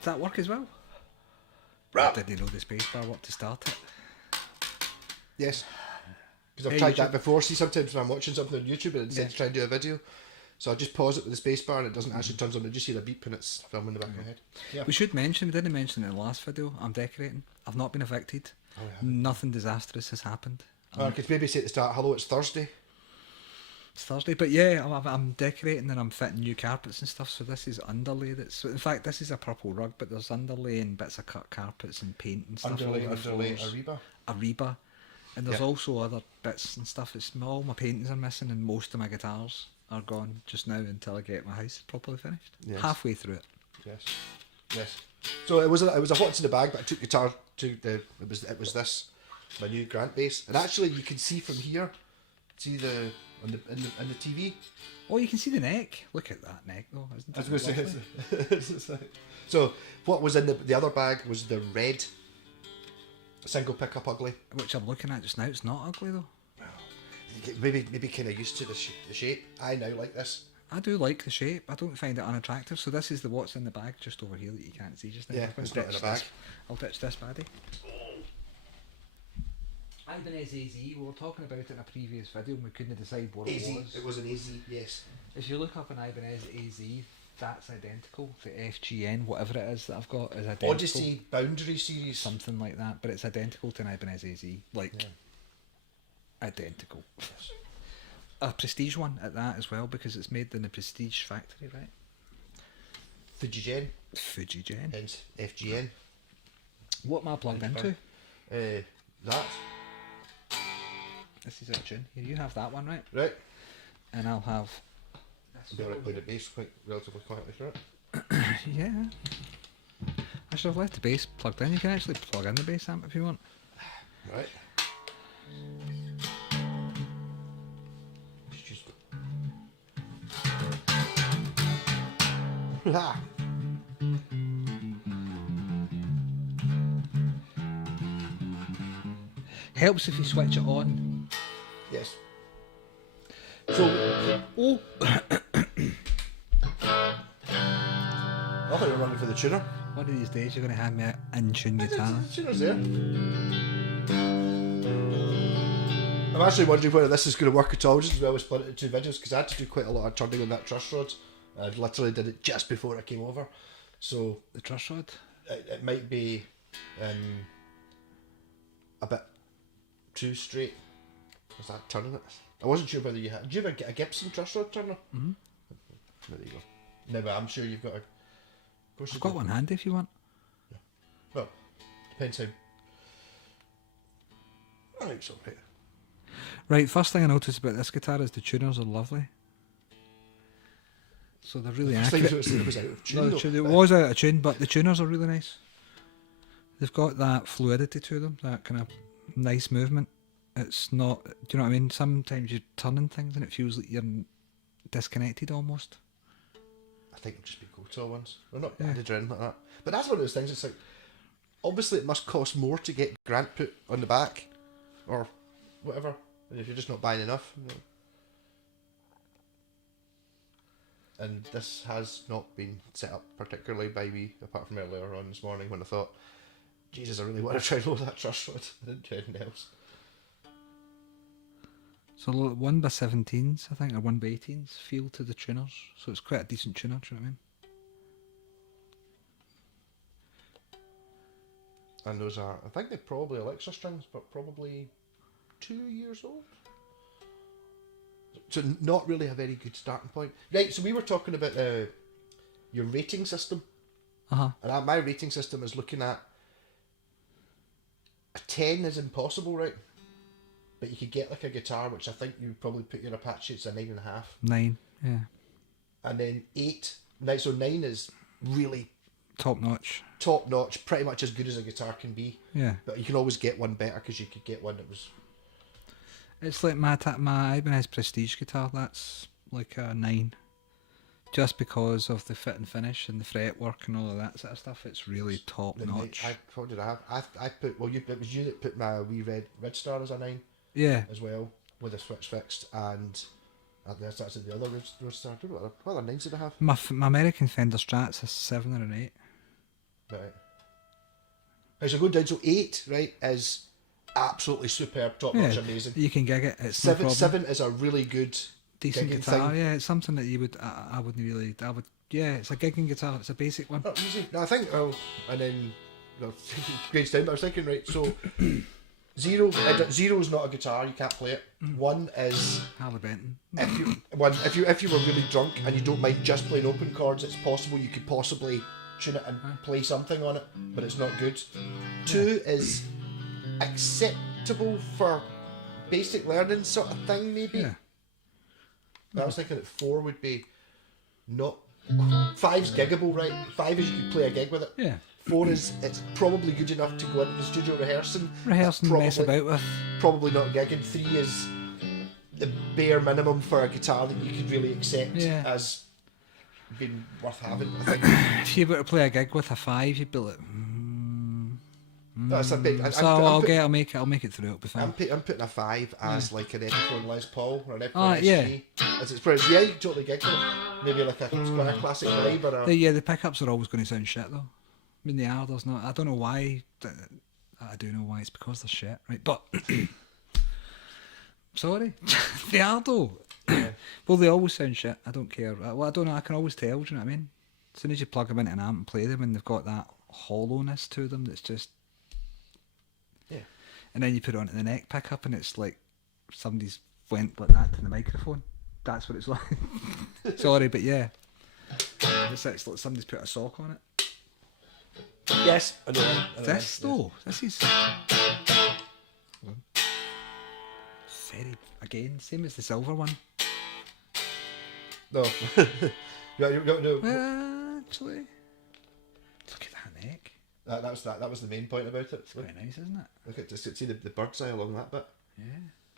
Does that work as well? Right. Did you know the spacebar worked to start it? Yes. Because I've Hey, tried YouTube. that before. See, sometimes when I'm watching something on YouTube and it says try and do a video, so I just pause it with the spacebar and it doesn't actually turn on. I just hear a beep and it's filming in the back of my head. Yeah. We should mention, we didn't mention it in the last video, I'm decorating. I've not been evicted. Oh, yeah. Nothing disastrous has happened. I could maybe say at the start, hello, it's Thursday. It's Thursday, but yeah, I'm decorating and I'm fitting new carpets and stuff, so this is underlay. In fact, this is a purple rug, but there's underlay and bits of cut carpets and paint and stuff Underlay, all over the floors. Ariba. Ariba. And there's Yep. also other bits and stuff. All my paintings are missing and most of my guitars are gone just now until I get my house properly finished. Yes. Halfway through it. Yes. Yes. So it was a what's in the bag, but I took guitar to the it was this my new Grant bass, and actually you can see from here, see the in the TV. Oh, you can see the neck. Look at that neck though. Isn't I was it going to lovely? say. So what was in the other bag was the red single pickup ugly. Which I'm looking at just now. It's not ugly though. You get maybe kind of used to the shape. I now like this. I do like the shape. I don't find it unattractive. So this is the what's in the bag just over here that you can't see just now. Yeah, I'm gonna it's not in ditch a bag. this. I'll ditch this baddie. Ibanez AZ, we were talking about it in a previous video and we couldn't decide what AZ. it was. It was an AZ, yes. If you look up an Ibanez AZ, that's identical. The FGN, whatever it is that I've got, is identical. Odyssey Boundary series. Something like that, but it's identical to an Ibanez AZ. Like, identical. Yes. A Prestige one at that as well, because it's made in the Prestige factory, right? Fujigen, Fujigen. hence FGN. What am I plugged into? That. This is a tune. Here, you have that one, right? Right. And I'll have... I'll be alright playing the bass quite relatively quietly for it. Yeah. I should have left the bass plugged in. You can actually plug in the bass amp if you want. Right. Let's just go. Helps if you switch it on. Yes. So, Oh! I thought you were running for the tuner. One of these days you're going to hand me an in-tune guitar. The tuner's there. I'm actually wondering whether this is going to work at all, just as well as split it into two videos, because I had to do quite a lot of turning on that truss rod. I literally did it just before I came over. So, The truss rod? it might be a bit too straight. Was that turning it? I wasn't sure whether you had. Did you ever get a Gibson truss rod turner? Mm-hmm. There you go. No, but I'm sure you've got a. Of course I've you've got one handy if you want. Well, depends how. I think so, right. Right, first thing I noticed about this guitar is the tuners are lovely. So they're really First thing accurate. it was out of No, tune. the though. tune- it was out of tune, but the tuners are really nice. They've got that fluidity to them, that kind of nice movement. It's not, do you know what I mean? Sometimes you're turning things and it feels like you're disconnected almost. I think it'll just be Koto ones. They're not Yeah. added or anything like that. But that's one of those things. It's like, obviously, it must cost more to get Grant put on the back, or whatever. And if you're just not buying enough. You know. And this has not been set up particularly by me, apart from earlier on this morning when I thought, Jesus, I really want to try and roll that truss rod. I didn't do anything else. So 1x17s, I think, or 1x18s feel to the tuners. So it's quite a decent tuner, do you know what I mean? And those are, I think they're probably Alexa strings, but probably 2 years old. So not really a very good starting point. Right, so we were talking about your rating system. Uh-huh. And my rating system is looking at a 10 is impossible, right? But you could get like a guitar, which I think you probably put your Apache, it's a 9.5. 9, yeah. And then 8, so 9 is really Top notch. top notch, pretty much as good as a guitar can be. Yeah. But you can always get one better because you could get one that was. It's like my Ibanez Prestige guitar, that's like a 9. Just because of the fit and finish and the fretwork and all of that sort of stuff, it's really top notch. What did I have? I put, well, it was you that put my wee red Star as a 9 Yeah. as well, with a switch fixed, and that's actually the other red Star. What other 9s did I have? My American Fender Strat's a 7 or an 8. Right. Right, so go down. So 8, right, is absolutely superb, top notch, amazing. You can gig it. It's no 7, problem. 7 is a really good Decent gigging guitar. thing. Yeah, it's something that you would. I wouldn't really. I would. Yeah, it's a gigging guitar. It's a basic one. Not easy. No, I think. Oh, and then grades down. But I was thinking, right. So 0, 0's not a guitar. You can't play it. 1 is Harley Benton. if you were really drunk and you don't mind just playing open chords, it's possible you could possibly tune it and play something on it, but it's not good. 2 is acceptable for basic learning sort of thing, maybe. Yeah. But I was thinking that 4 would be not. 5's giggable, right? 5 is you could play a gig with it. Yeah. 4 is it's probably good enough to go into the studio rehearsing. Mess about with. Probably not gigging. 3 is the bare minimum for a guitar that you could really accept as being worth having, I think. If you were to play a gig with a 5, you'd be like. That's a big. I'll make it through. It'll be fine. I'm putting a 5 as like an Epiphone Les Paul or an Epiphone Ah, yeah. SG. As it's pretty. Yeah, you can totally gig with it. Maybe like a Squire Classic vibe or a. Yeah, the pickups are always going to sound shit though. I mean, they are. There's not. I don't know why. I do know why. It's because they're shit, right? But sorry, they are though. Yeah. Well, they always sound shit. I don't care. Well, I don't know. I can always tell. Do you know what I mean? As soon as you plug them into an amp and play them, and they've got that hollowness to them, that's just. Yeah. And then you put it onto the neck pickup, and it's like somebody's went like that to the microphone. That's what it's like. Sorry, but yeah, it's like somebody's put a sock on it. Yes, I know. This though, this is very again same as the silver one. No. No. Actually, look at that neck. That was the main point about it. It's quite nice, isn't it? Look at just see the bird's eye along that bit. Yeah.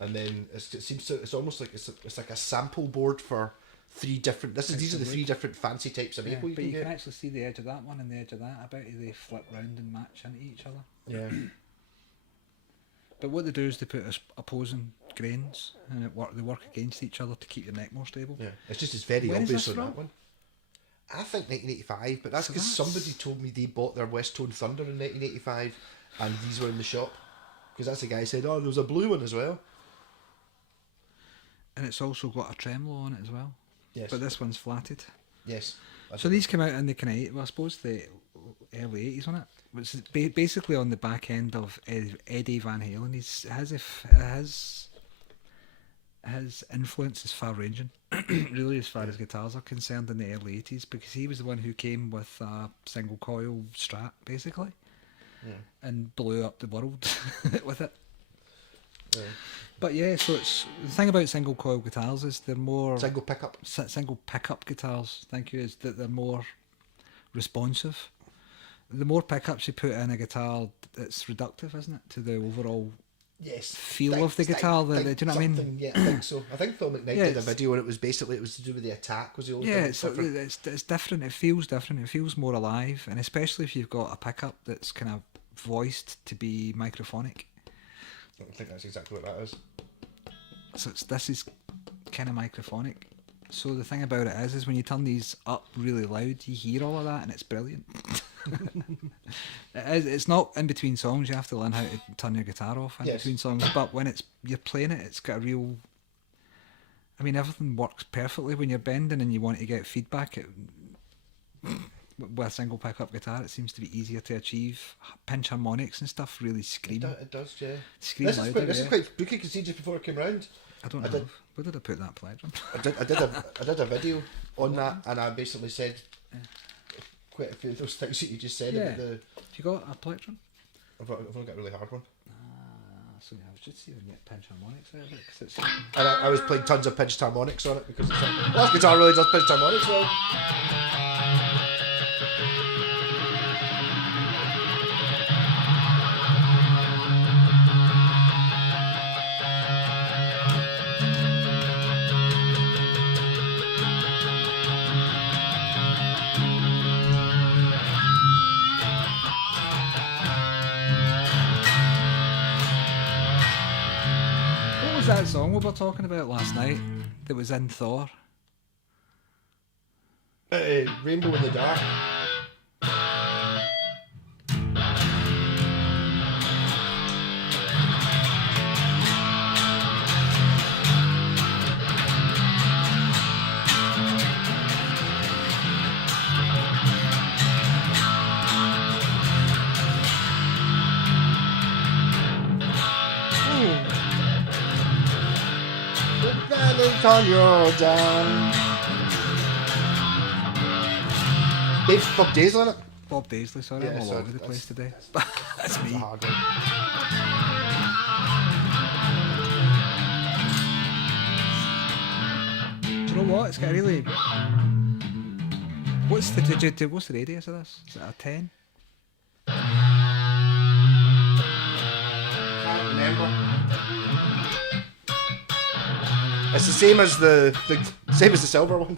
And then it's almost like it's like a sample board for 3 different. These are the 3 different fancy types of maple But you get. can actually see the edge of that one and the edge of that. I bet they flip round and match into each other. Yeah. But what they do is they put opposing grains and they work against each other to keep your neck more stable. Yeah. It's just it's very When is obvious this on from? that one. I think 1985, but that's So because somebody told me they bought their West Tone Thunder in 1985, and these were in the shop. Because that's the guy who said, "Oh, there was a blue one as well." And it's also got a tremolo on it as well. Yes. But this one's flatted. Yes. So these came out in the kind of, well, I suppose the early 80s, wasn't it? Which is basically on the back end of Eddie Van Halen. His influence is far ranging, really, as far as guitars are concerned in the early 80s, because he was the one who came with a single coil Strat, basically, and blew up the world with it. Yeah. But yeah, so it's the thing about single coil guitars is they're more Single pickup. single pickup guitars. Thank you. Is that they're more responsive. The more pickups you put in a guitar, it's reductive, isn't it, to the overall feel of the guitar? Do you know what I mean? Yeah, I think so. I think Phil McKnight did a video and it was to do with the attack. Was the only thing it's different. It feels different. It feels more alive, and especially if you've got a pickup that's kind of voiced to be microphonic. I think that's exactly what that is. So this is kind of microphonic. So the thing about it is when you turn these up really loud, you hear all of that, and it's brilliant. It's not in between songs. You have to learn how to turn your guitar off in between songs. But when you're playing it, it's got a real. I mean, everything works perfectly when you're bending and you want to get feedback. With a single pickup guitar, it seems to be easier to achieve. Pinch harmonics and stuff really scream. It does, yeah. Scream This louder, is quite spooky because just before it came round. I don't know. Where did I put that plectrum? I did a video on that, and I basically said quite a few of those things that you just said about the. Have you got a plectrum? I've only got a really hard one. So I was just seeing get pinch harmonics out of it. Cause it's... And I was playing tons of pinched harmonics on it because it's like, well, this guitar really does pinched harmonics well. What was that song we were talking about last night that was in Thor? Rainbow in the Dark. on your dime. Dave's Bob Daisley on it. Bob Daisley, sorry, Yeah, I'm all sorry, over the place today. That's That's a me. hard one. Do you know what? It's got a really. What's the radius of this? Is it a 10? Can't remember. It's the same as the same as the silver one.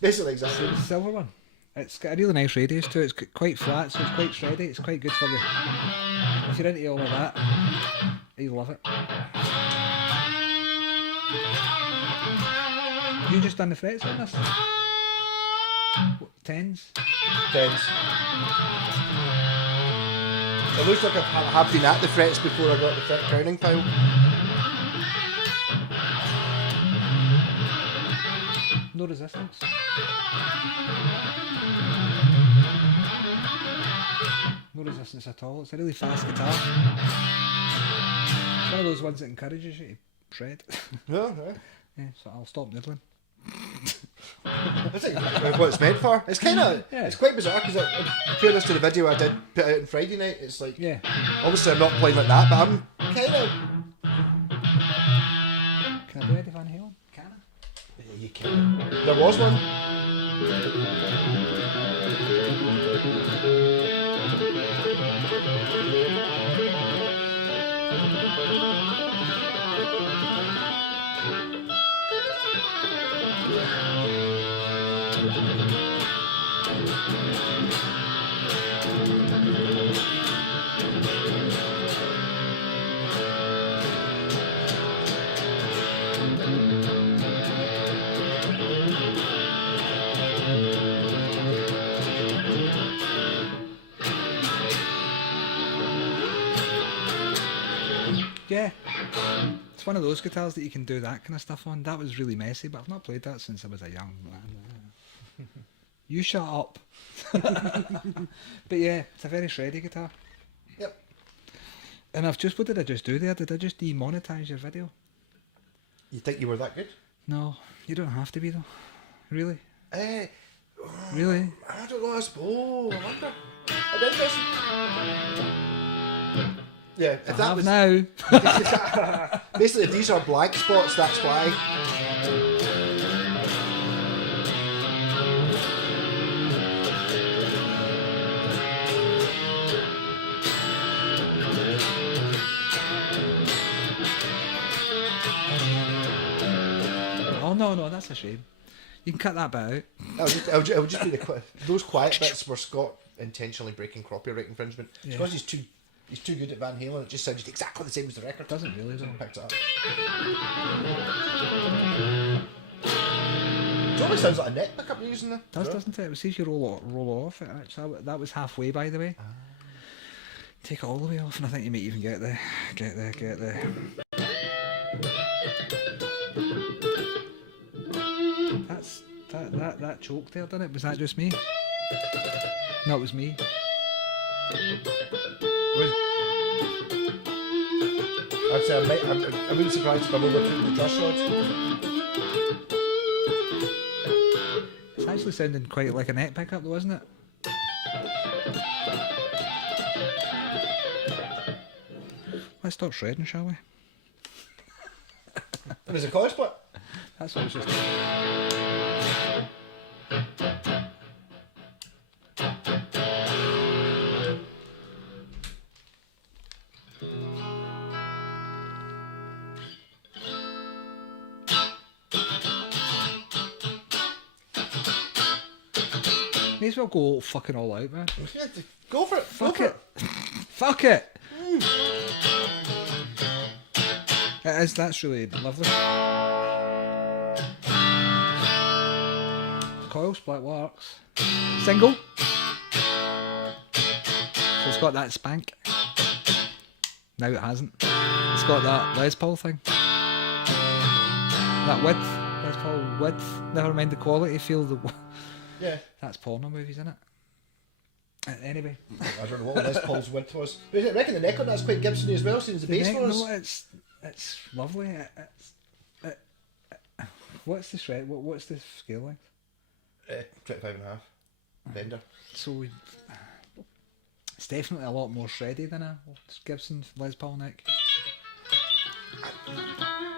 Basically exactly. The silver one. It's got a really nice radius to it. It's quite flat, so it's quite shreddy. It's quite good for you. If you're into all of that, you love it. You just done the frets on this? What, tens? Tens. It looks like I have been at the frets before I got the fret crowning pile. No resistance. No resistance at all. It's a really fast guitar. It's one of those ones that encourages you to shred. Yeah, yeah. Yeah, so I'll stop noodling. That's like what it's meant for. It's kind of, Yeah. it's quite bizarre because I compare this to the video I did put out on Friday night. It's like, Yeah. obviously I'm not playing like that, but I'm kind of. Can I do Eddie Van Halen? Can I? Yeah, you can. There was one. Yeah. It's one of those guitars that you can do that kind of stuff on. That was really messy, but I've not played that since I was a young man. You shut up. But yeah, it's a very shreddy guitar. Yep. And what did I just do there? Did I just demonetize your video? You think you were that good? No, you don't have to be though. Really? Eh, Really? I don't know. I suppose. I wonder. I'd interested. Yeah, if that was now. basically if these are blank spots, that's why. Oh no, that's a shame. You can cut that bit out. It would just be those quiet bits where Scott intentionally breaking copyright infringement. Yeah. Because he's too good at Van Halen. It just sounds exactly the same as the record. Doesn't really though. Picked it up. It always sounds like a neck pickup you're using there. Does, doesn't it? See if you roll off it. Actually, that was halfway, by the way. Take it all the way off, and I think you might even get the. That's that choke there, didn't it? Was that just me? No, it was me. I'd say I wouldn't be surprised if I'm overcooking the truss rods. It's actually sounding quite like a neck pickup, though, isn't it? Let's stop shredding, shall we? There's a coil split. That's what I was just. May as well go fucking all out, man. Yeah, go for it. Fuck go it. For Fuck it. It is. That's really lovely. Coil split works. Single. So it's got that spank. Now it hasn't. It's got that Les Paul thing. That width. Les Paul width. Never mind the quality. Feel the. Yeah. That's porno movies, isn't it? Anyway. I don't know what Les Paul's width was. But I reckon the neck on that's quite Gibson as well, since the bass was. No, it's lovely. What's the shred? What's the scale length? 25 and a half. Bender. So it's definitely a lot more shreddy than a Gibson Les Paul neck.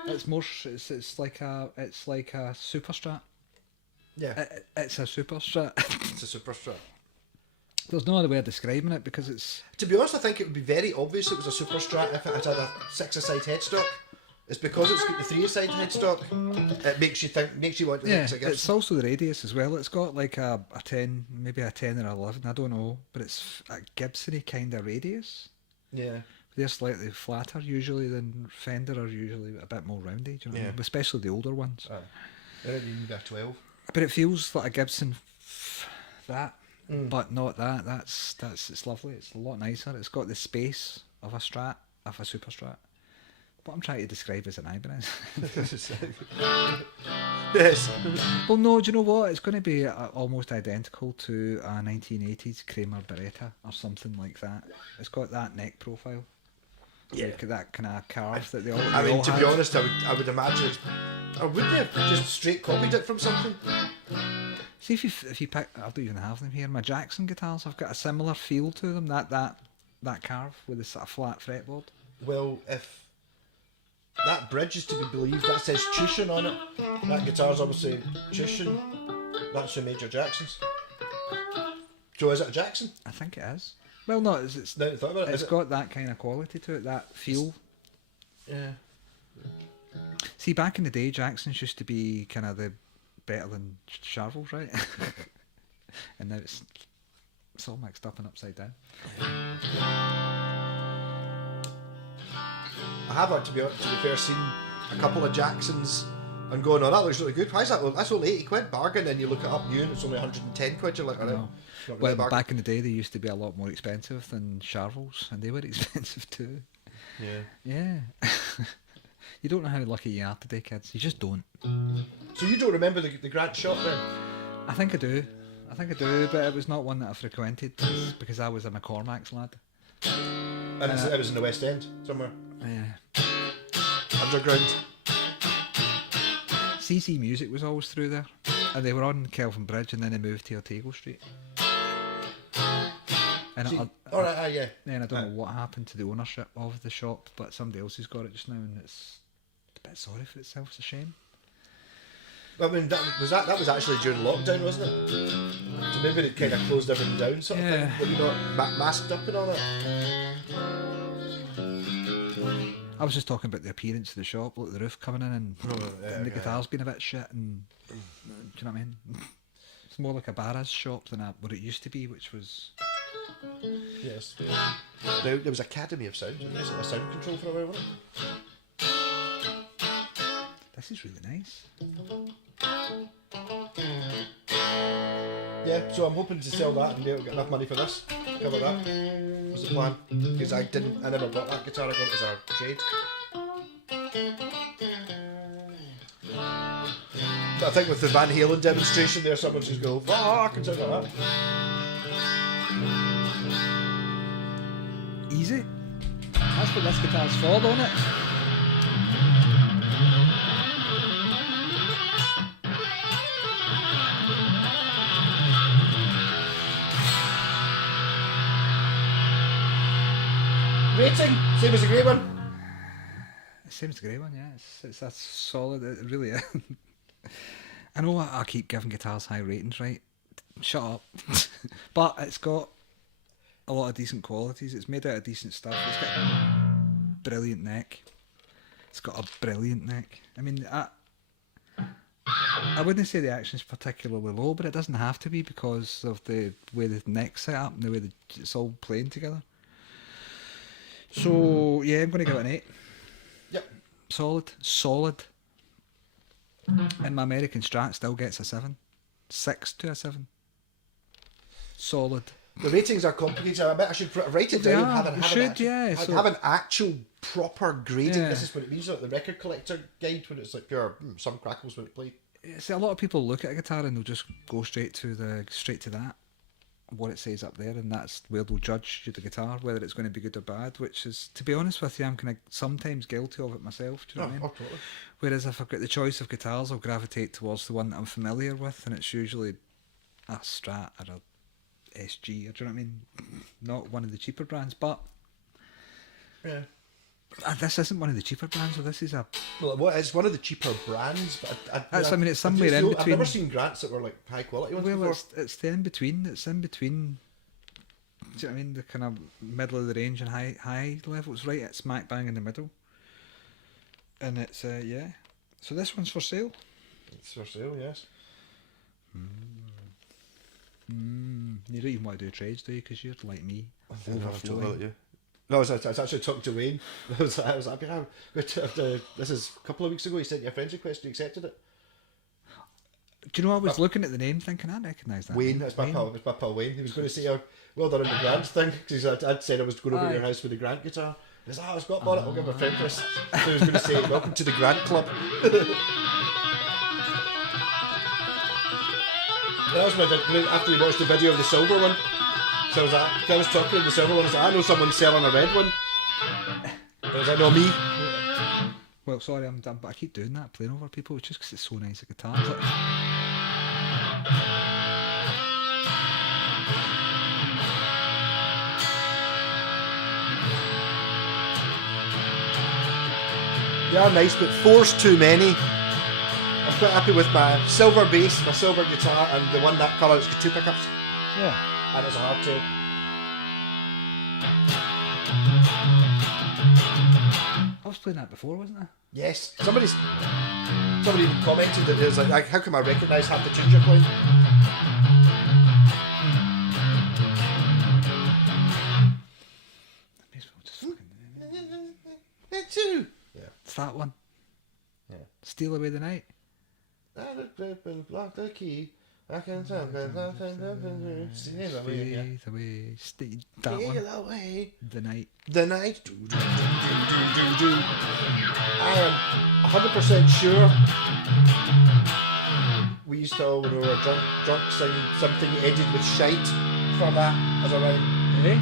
It's more. It's like a super strat. Yeah. It's a super strat. It's a super strat. There's no other way of describing it because it's. To be honest, I think it would be very obvious it was a super strat if it had a 6-a-side headstock. It's because it's got the 3-a-side headstock. It makes you want to think it's a Gibson. It's also the radius as well. It's got like a 10, maybe a 10 or 11, I don't know, but it's a Gibson-y kind of radius. Yeah. They're slightly flatter usually than Fender are usually a bit more roundy, do you know what I mean? Especially the older ones. They're even a 12. But it feels like a Gibson but not that. That's it's lovely. It's a lot nicer. It's got the space of a Strat, of a Super Strat. What I'm trying to describe as an Ibanez. Yes. Well, no, do you know what? It's going to be almost identical to a 1980s Kramer Beretta or something like that. It's got that neck profile. Yeah. Like that kind of carve that they all. I they mean, all to be have. honest, I would imagine it's. Or would they have just straight copied it from something? See if you pick, I don't even have them here. My Jackson guitars have got a similar feel to them. That carve with the sort of flat fretboard. Well, if that bridge is to be believed, that says Tushin on it. That guitar's obviously Tushin. That's who made your Jacksons. So is it a Jackson? I think it is. Well, no, it's Now that I thought about it, it's got that kind of quality to it, that feel. Yeah. See, back in the day, Jacksons used to be kind of the better than Charvels, right? And now it's all mixed up and upside down. I have, to be fair, seen a couple of Jacksons and going, oh, that looks really good. Why is that? Well, that's only 80 quid bargain, and you look it up new and it's only 110 quid. You're like, all right. No. It's not really Well, a bargain. back in the day, they used to be a lot more expensive than Charvels, and they were expensive too. Yeah. Yeah. You don't know how lucky you are today, kids. You just don't. So you don't remember the Grant shop then? I think I do, but it was not one that I frequented because I was a McCormack's lad. And it was in the West End somewhere. Yeah. Underground. CC Music was always through there, and they were on Kelvin Bridge, and then they moved to Otago Street. And Yeah. then I don't know what happened to the ownership of the shop, but somebody else has got it just now, and it's a bit sorry for itself. It's a shame. I mean, that was actually during lockdown, wasn't it? So maybe they kind of closed everything down, sort of thing. Were you not masked up and all that? I was just talking about the appearance of the shop, like the roof coming in, and the guitar's been a bit shit, and do you know what I mean? It's more like a Barra's shop than what it used to be, which was. Yes. There was Academy of Sound. Isn't it a sound control for a while, wasn't it? This is really nice. Yeah, so I'm hoping to sell that and be able to get enough money for this. Cover that. Was the plan. Because I never bought that guitar, I got it as a trade. But I think with the Van Halen demonstration there, someone's just go, fuck, and something like that. Easy. That's what this guitar's for, don't it? Rating, same as the grey one. Same as the grey one, yeah. It's a solid. It really is. I know I keep giving guitars high ratings, right? Shut up. But it's got a lot of decent qualities. It's made out of decent stuff. It's got a brilliant neck. It's got a brilliant neck. I mean, I wouldn't say the action's particularly low, but it doesn't have to be because of the way the neck's set up and the way it's all playing together. So yeah, I'm going to give it an 8. Yep. Solid. And my American Strat still gets a 7. 6 to a 7. Solid. The ratings are complicated. I bet I should write it down. Have an actual proper grading. Yeah. This is what it means, like the record collector guide, when it's like pure some crackles when it played. See, a lot of people look at a guitar and they'll just go straight to that. what it says up there, and that's where they'll judge you the guitar, whether it's going to be good or bad, which is, to be honest with you, I'm kind of sometimes guilty of it myself, do you know what I mean? Totally. Whereas if I've got the choice of guitars, I'll gravitate towards the one that I'm familiar with, and it's usually a Strat or a SG, or do you know what I mean? Not one of the cheaper brands, but Yeah. this isn't one of the cheaper brands, so this is a... Well, what is one of the cheaper brands, but it's somewhere in between. I've never seen Grants that were like high quality ones Well, before. it's the in between. It's in between. Do you know what I mean? The kind of middle of the range and high levels, right? It's smack bang in the middle. And it's yeah. So this one's for sale. It's for sale, yes. You don't even want to do trades, do you? Because you're like me. Overflowing. No, I was actually talking to Wayne. I was happy. This is a couple of weeks ago. He sent you a friend's request. You accepted it. Do you know? I was looking at the name, thinking I recognise that. Wayne, name. it's my pal. It's my pal Wayne. He was going to say, "Well done in the Grant thing," because I'd said I was going over to your house with the Grant guitar. He was, "I've got bought it. I'll give him a friend list." So he was going to say, "Welcome to the Grant Club." That was after he watched the video of the silver one. So I was talking to the silver one. I was like, "I know someone's selling a red one." I was like, "No, me." Well, sorry, I'm done, but I keep doing that, playing over people, just because it's so nice a guitar. It's like, They are nice, but four's too many. I'm quite happy with my silver bass, my silver guitar, and the one that colour. It's got two pickups, yeah. and it's a hardtail. I was playing that before, wasn't I? Yes. Somebody even commented that there's like, how come I recognise half the tunes you're playing? May as well just fucking... Too. Yeah. It's that one. Yeah. Steal Away the Night. Block the key. I can tell Steal away. That one. away. The Night. The night. I am 100% sure we used to all, when we were drunk sing something ended with shite for that as a rhyme. Eh?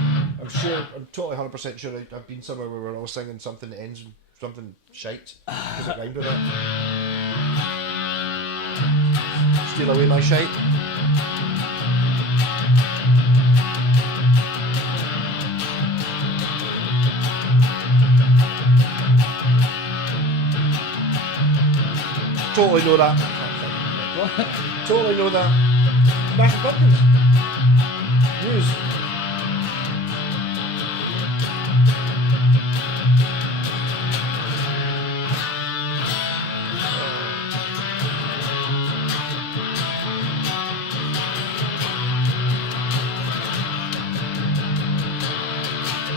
I'm totally 100% sure I've been somewhere where we're all singing something that ends with something shite because it rhymed with it. Steal away my shite. Totally know that. What? Totally know that. Smashing Pumpkins. News.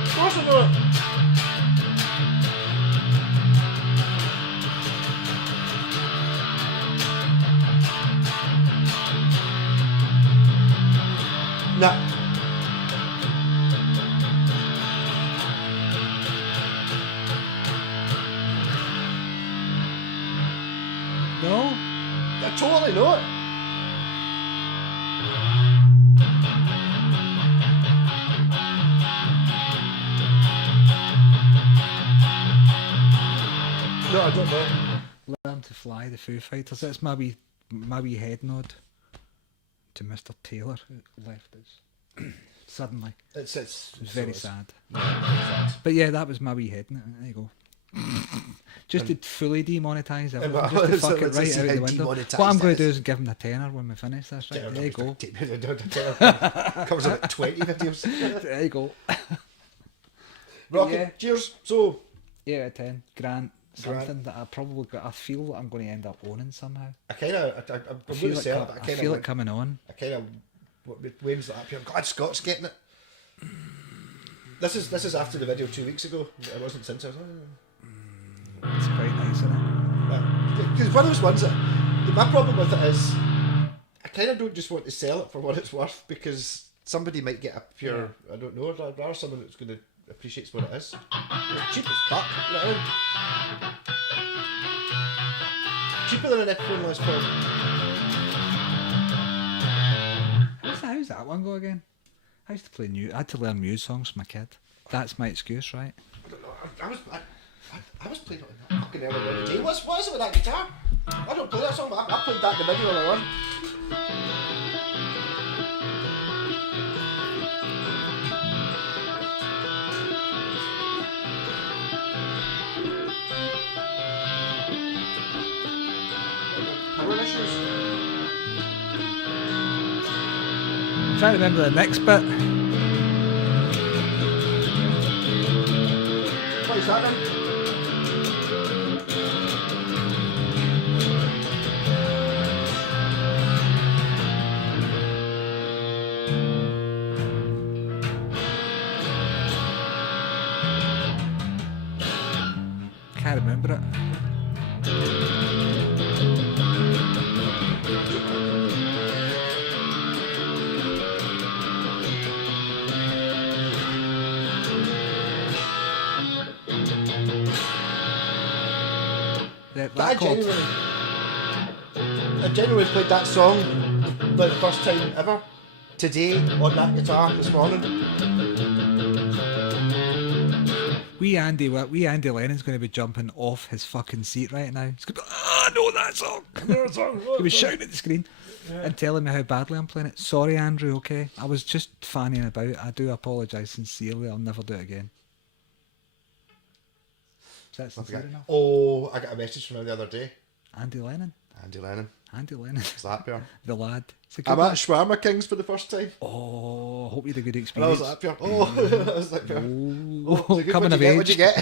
Of course I know it. Nah. No? I totally know it. No, I don't know. Learn to Fly, the Foo Fighters. That's my wee head nod to Mr. Taylor, who left us suddenly. It's Very sad. Yeah, But yeah, that was my wee head. There you go. Just to fully demonetise everything, well, just to so fuck it let's right see out how the window. demonetised What I'm going it to do is. is give him a tenner when we finish this. Right, there you go. Covers about 20 videos. There you go. Rocket, Yeah. cheers. So, 8 out of 10. Grant. Something that I feel that I'm going to end up owning somehow. I'm going to sell it, but I feel it coming on. I kind of Wayne's like, I'm glad Scott's getting it. This is after the video 2 weeks ago. It wasn't since. I was like, It's quite nice, isn't it? because one of those ones that my problem with it is I kind of don't just want to sell it for what it's worth, because somebody might get a pure, I don't know, I'd rather someone that's going to appreciate what it is. It's cheap as fuck. You know what I mean? Cheaper than an Epiphone Les Paul. How's that one go again? I used to play I had to learn Muse songs from a kid. That's my excuse, right? I was playing it on that fucking earlier in the day. What is it with that guitar? I don't play that song, but I played that in the video when I won. Power issues. I'm trying to remember the next bit. What is that then? Can't remember it. I genuinely played that song like the first time ever today on that guitar this morning. Wee Andy Lennon's going to be jumping off his fucking seat right now. He's going to be, I know that song. He's going to be shouting at the screen and telling me how badly I'm playing it. Sorry, Andrew, okay? I was just fanning about. I do apologise sincerely. I'll never do it again. Is that sincere enough? Oh, I got a message from him the other day. Andy Lennon. Andy Lennon. Is that bear? The lad. I'm at Shawarma Kings for the first time. Oh, hope you had a good And I experience. was like, Pierre. Oh, I was like, Pierre. Oh, coming of What'd you age. get?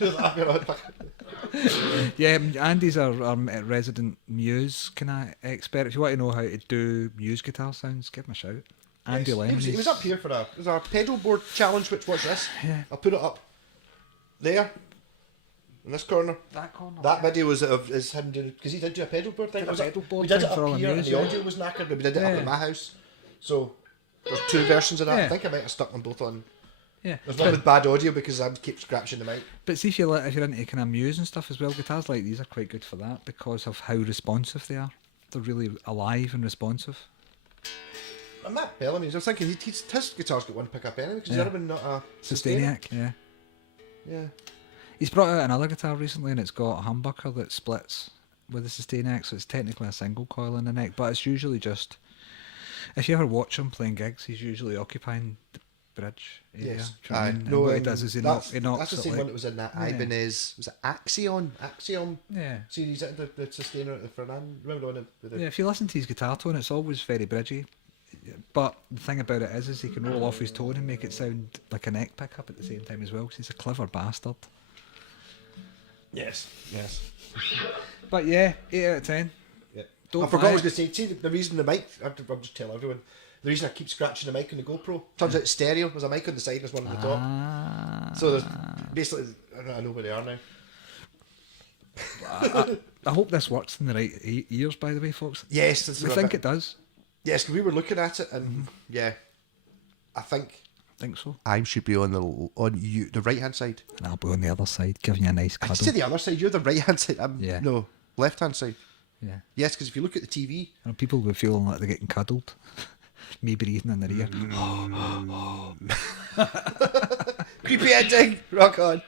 I was like, Pierre, Yeah, Andy's our resident Muse kind of expert. If you want to know how to do Muse guitar sounds, give him a shout. Andy yes. Lennon. He was up here for a pedalboard challenge. Which watch this? Yeah. I'll put it up there in this corner. That corner. That video was is him doing, because he did do a pedalboard thing. Did a pedalboard We did thing it for all up the here, and Muse, the yeah. audio was knackered, but we did it up Yeah. at my house. So there's two versions of that. Yeah. I think I might have stuck them both on. Yeah. There's one with bad audio because I keep scratching the mic. But see if you're into kind of Muse and stuff as well, guitars like these are quite good for that because of how responsive they are. They're really alive and responsive. And Matt Bellamy, I was thinking his guitar's got one pickup anyway because he's Yeah. never been not a Sustainiac, yeah. Yeah. He's brought out another guitar recently and it's got a humbucker that splits with the Sustainiac, so it's technically a single coil in the neck, but it's usually just, if you ever watch him playing gigs, he's usually occupying the bridge area. Yes. Do you know what I mean? And No, what he does is he knocks that's the it same like, one that was in that Yeah. Ibanez. Was it Axiom yeah. series? The sustainer, the Fernand. Remember the one with the Yeah, if you listen to his guitar tone, it's always very bridgy. But the thing about it is he can roll off his tone and make it sound like a neck pickup at the same time as well, because he's a clever bastard. Yes. But yeah, 8 out of 10. Yeah. Don't I forgot buy I was it. going to say, the reason the mic, I'll just tell everyone, the reason I keep scratching the mic on the GoPro, turns out it's stereo, there's a mic on the side, there's one on the top. Ah. So there's basically, I know where they are now. I hope this works in the right ears, by the way, folks. Yes, We think it does. Yes, 'cause we were looking at it and yeah, I think So. I should be on the right hand side. And I'll be on the other side, giving you a nice I cuddle. say the other side, you're the right hand side. Yeah. No, left hand side. Yeah. Yes, because if you look at the TV, And people will be feeling like they're getting cuddled. Me breathing in their ear. creepy ending, rock on.